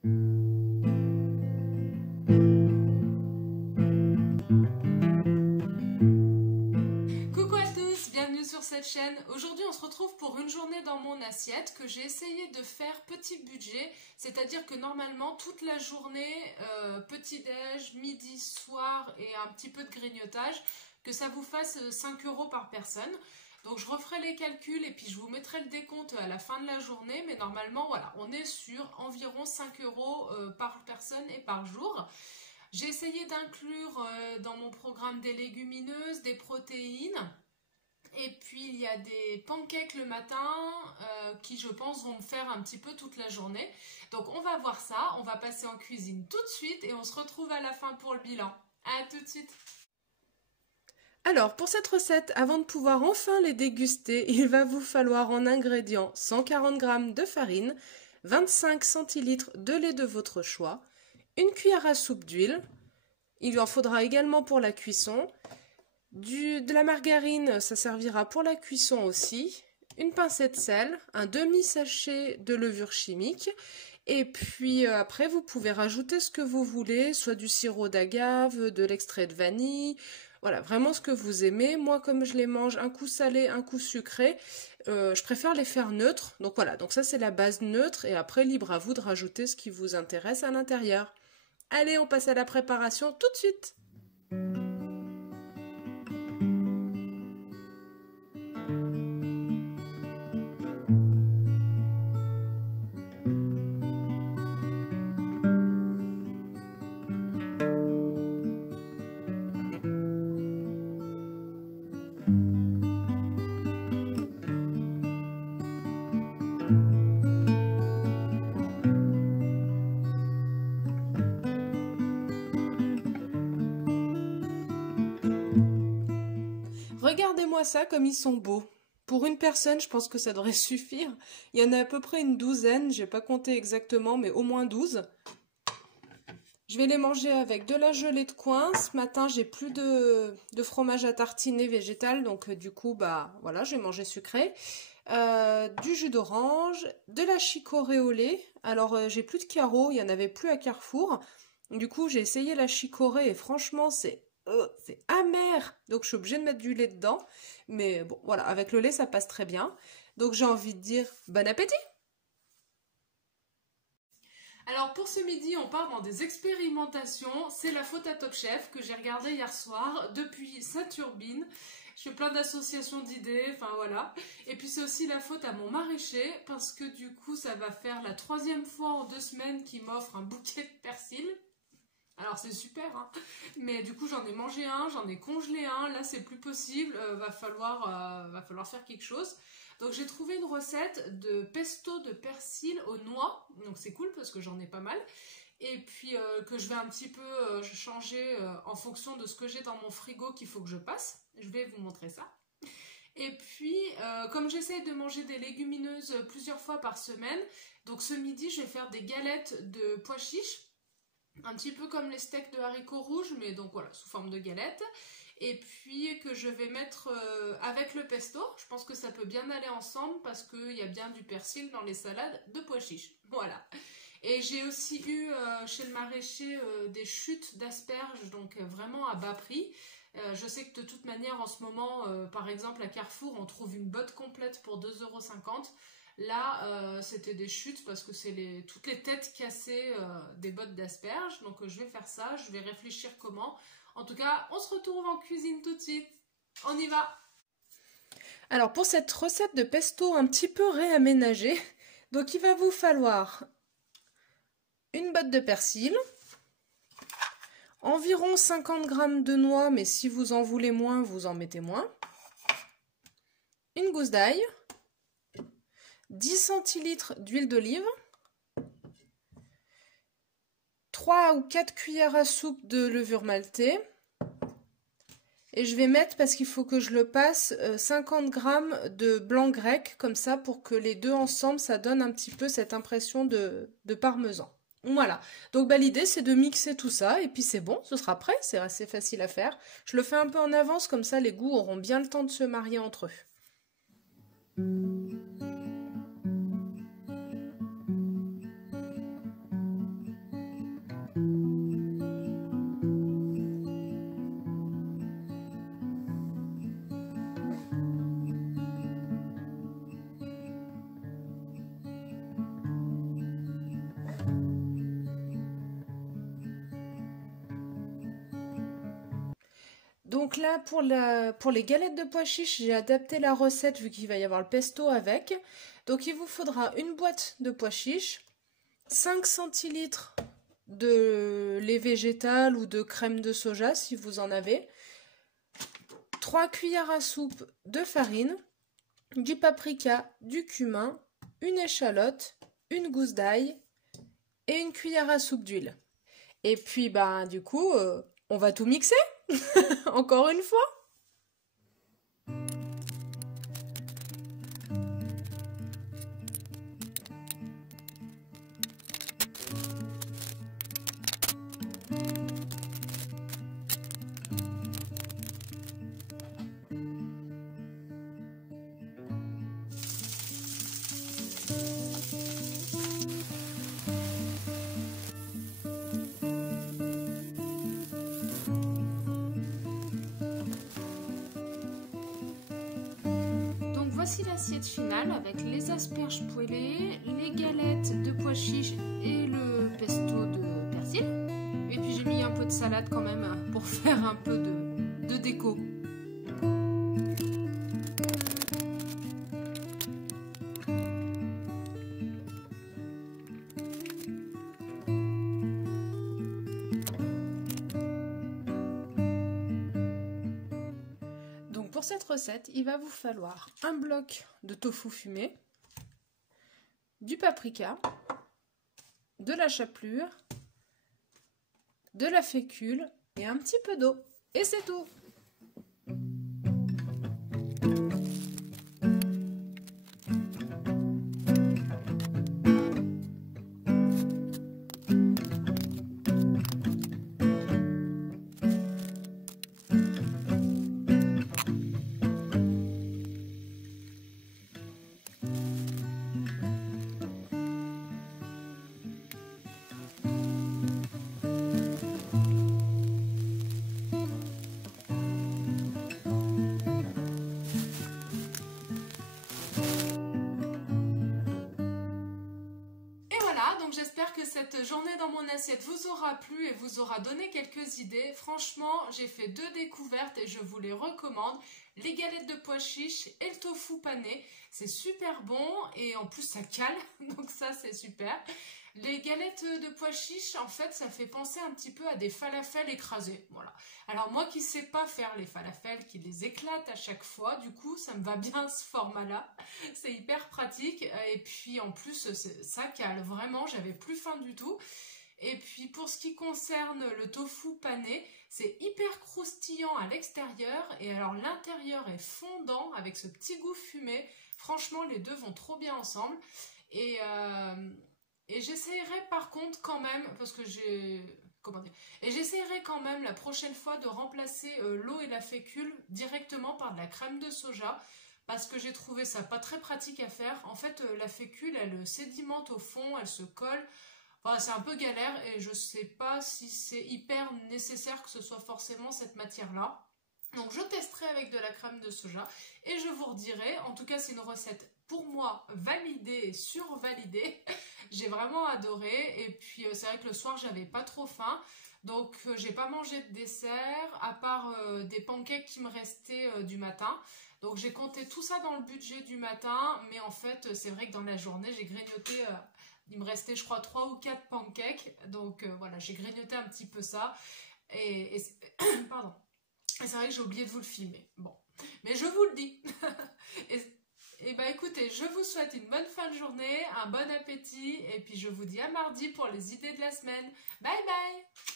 Coucou à tous, bienvenue sur cette chaîne. Aujourd'hui on se retrouve pour une journée dans mon assiette que j'ai essayé de faire petit budget, c'est-à-dire que normalement toute la journée, petit-déj, midi, soir et un petit peu de grignotage, que ça vous fasse 5 € par personne. Donc je referai les calculs et puis je vous mettrai le décompte à la fin de la journée, mais normalement voilà, on est sur environ 5 € par personne et par jour. J'ai essayé d'inclure dans mon programme des légumineuses, des protéines, et puis il y a des pancakes le matin qui je pense vont me faire un petit peu toute la journée. Donc on va voir ça, on va passer en cuisine tout de suite et on se retrouve à la fin pour le bilan. À tout de suite. Alors pour cette recette, avant de pouvoir enfin les déguster, il va vous falloir en ingrédients 140 g de farine, 25 centilitres de lait de votre choix, une cuillère à soupe d'huile, il en faudra également pour la cuisson, de la margarine, ça servira pour la cuisson aussi, une pincée de sel, un demi-sachet de levure chimique, et puis après vous pouvez rajouter ce que vous voulez, soit du sirop d'agave, de l'extrait de vanille, voilà, vraiment ce que vous aimez. Moi, comme je les mange un coup salé, un coup sucré, je préfère les faire neutres. Donc voilà, donc ça c'est la base neutre et après libre à vous de rajouter ce qui vous intéresse à l'intérieur. Allez, on passe à la préparation tout de suite. Regardez-moi ça comme ils sont beaux. Pour une personne, je pense que ça devrait suffire. Il y en a à peu près une douzaine, j'ai pas compté exactement, mais au moins 12. Je vais les manger avec de la gelée de coin. Ce matin, j'ai plus de fromage à tartiner végétal, donc du coup, bah voilà, je vais manger sucré. Du jus d'orange, de la chicorée au lait. Alors, j'ai plus de carreaux, il y en avait plus à Carrefour. Du coup, j'ai essayé la chicorée et franchement, c'est amer. Donc, je suis obligée de mettre du lait dedans. Mais bon, voilà, avec le lait, ça passe très bien. Donc, j'ai envie de dire bon appétit! Alors pour ce midi, on part dans des expérimentations. C'est la faute à Top Chef que j'ai regardé hier soir depuis sa turbine. Je fais plein d'associations d'idées, enfin voilà. Et puis c'est aussi la faute à mon maraîcher parce que du coup, ça va faire la 3e fois en 2 semaines qu'il m'offre un bouquet de persil. Alors c'est super, hein, mais du coup j'en ai mangé un, j'en ai congelé un, là c'est plus possible, va falloir faire quelque chose. Donc j'ai trouvé une recette de pesto de persil aux noix, donc c'est cool parce que j'en ai pas mal. Et puis que je vais un petit peu changer en fonction de ce que j'ai dans mon frigo qu'il faut que je passe. Je vais vous montrer ça. Et puis, comme j'essaye de manger des légumineuses plusieurs fois par semaine, donc ce midi je vais faire des galettes de pois chiches. Un petit peu comme les steaks de haricots rouges, mais donc voilà, sous forme de galettes. Et puis que je vais mettre avec le pesto. Je pense que ça peut bien aller ensemble parce qu'il y a bien du persil dans les salades de pois chiches. Voilà. Et j'ai aussi eu chez le maraîcher des chutes d'asperges, donc vraiment à bas prix. Je sais que de toute manière, en ce moment, par exemple à Carrefour, on trouve une botte complète pour 2,50 €. Là, c'était des chutes parce que c'est toutes les têtes cassées des bottes d'asperges. Donc je vais faire ça, je vais réfléchir comment. En tout cas, on se retrouve en cuisine tout de suite. On y va! Alors pour cette recette de pesto un petit peu réaménagée, donc il va vous falloir une botte de persil, environ 50 g de noix, mais si vous en voulez moins, vous en mettez moins, une gousse d'ail, 10 centilitres d'huile d'olive, 3 ou 4 cuillères à soupe de levure maltée. Et je vais mettre, parce qu'il faut que je le passe, 50 g de blanc grec, comme ça, pour que les deux ensemble, ça donne un petit peu cette impression de parmesan. Voilà, donc bah, l'idée c'est de mixer tout ça, et puis c'est bon, ce sera prêt, c'est assez facile à faire. Je le fais un peu en avance, comme ça les goûts auront bien le temps de se marier entre eux. Donc là, pour les galettes de pois chiches, j'ai adapté la recette vu qu'il va y avoir le pesto avec. Donc il vous faudra une boîte de pois chiches, 5 centilitres de lait végétal ou de crème de soja si vous en avez, 3 cuillères à soupe de farine, du paprika, du cumin, une échalote, une gousse d'ail et une cuillère à soupe d'huile. Et puis du coup, on va tout mixer, encore une fois. Voici l'assiette finale avec les asperges poêlées, les galettes de pois chiches et le pesto de persil. Et puis j'ai mis un peu de salade quand même pour faire un peu de déco. Pour cette recette, il va vous falloir un bloc de tofu fumé, du paprika, de la chapelure, de la fécule et un petit peu d'eau. Et c'est tout! Donc j'espère que cette journée dans mon assiette vous aura plu et vous aura donné quelques idées. Franchement, j'ai fait 2 découvertes et je vous les recommande. Les galettes de pois chiches et le tofu pané. C'est super bon et en plus ça cale, donc ça c'est super. Les galettes de pois chiches, en fait, ça fait penser un petit peu à des falafels écrasés. Voilà. Alors moi qui sais pas faire les falafels, qui les éclate à chaque fois, du coup, ça me va bien ce format-là. C'est hyper pratique. Et puis en plus, ça cale vraiment. J'avais plus faim du tout. Et puis pour ce qui concerne le tofu pané, c'est hyper croustillant à l'extérieur. Et alors l'intérieur est fondant avec ce petit goût fumé. Franchement, les deux vont trop bien ensemble. Et j'essayerai par contre quand même, parce que j'essayerai quand même la prochaine fois de remplacer l'eau et la fécule directement par de la crème de soja, parce que j'ai trouvé ça pas très pratique à faire. En fait, la fécule, elle sédimente au fond, elle se colle. Enfin, c'est un peu galère et je sais pas si c'est hyper nécessaire que ce soit forcément cette matière-là. Donc je testerai avec de la crème de soja et je vous redirai. En tout cas, c'est une recette pour moi validée et survalidée. J'ai vraiment adoré. Et puis c'est vrai que le soir, j'avais pas trop faim. Donc j'ai pas mangé de dessert à part des pancakes qui me restaient du matin. Donc j'ai compté tout ça dans le budget du matin. Mais en fait, c'est vrai que dans la journée, j'ai grignoté... il me restait, je crois, 3 ou 4 pancakes. Donc voilà, j'ai grignoté un petit peu ça. Pardon. Et c'est vrai que j'ai oublié de vous le filmer. Bon, mais je vous le dis. Et bah écoutez, je vous souhaite une bonne fin de journée, un bon appétit. Et puis je vous dis à mardi pour les idées de la semaine. Bye bye!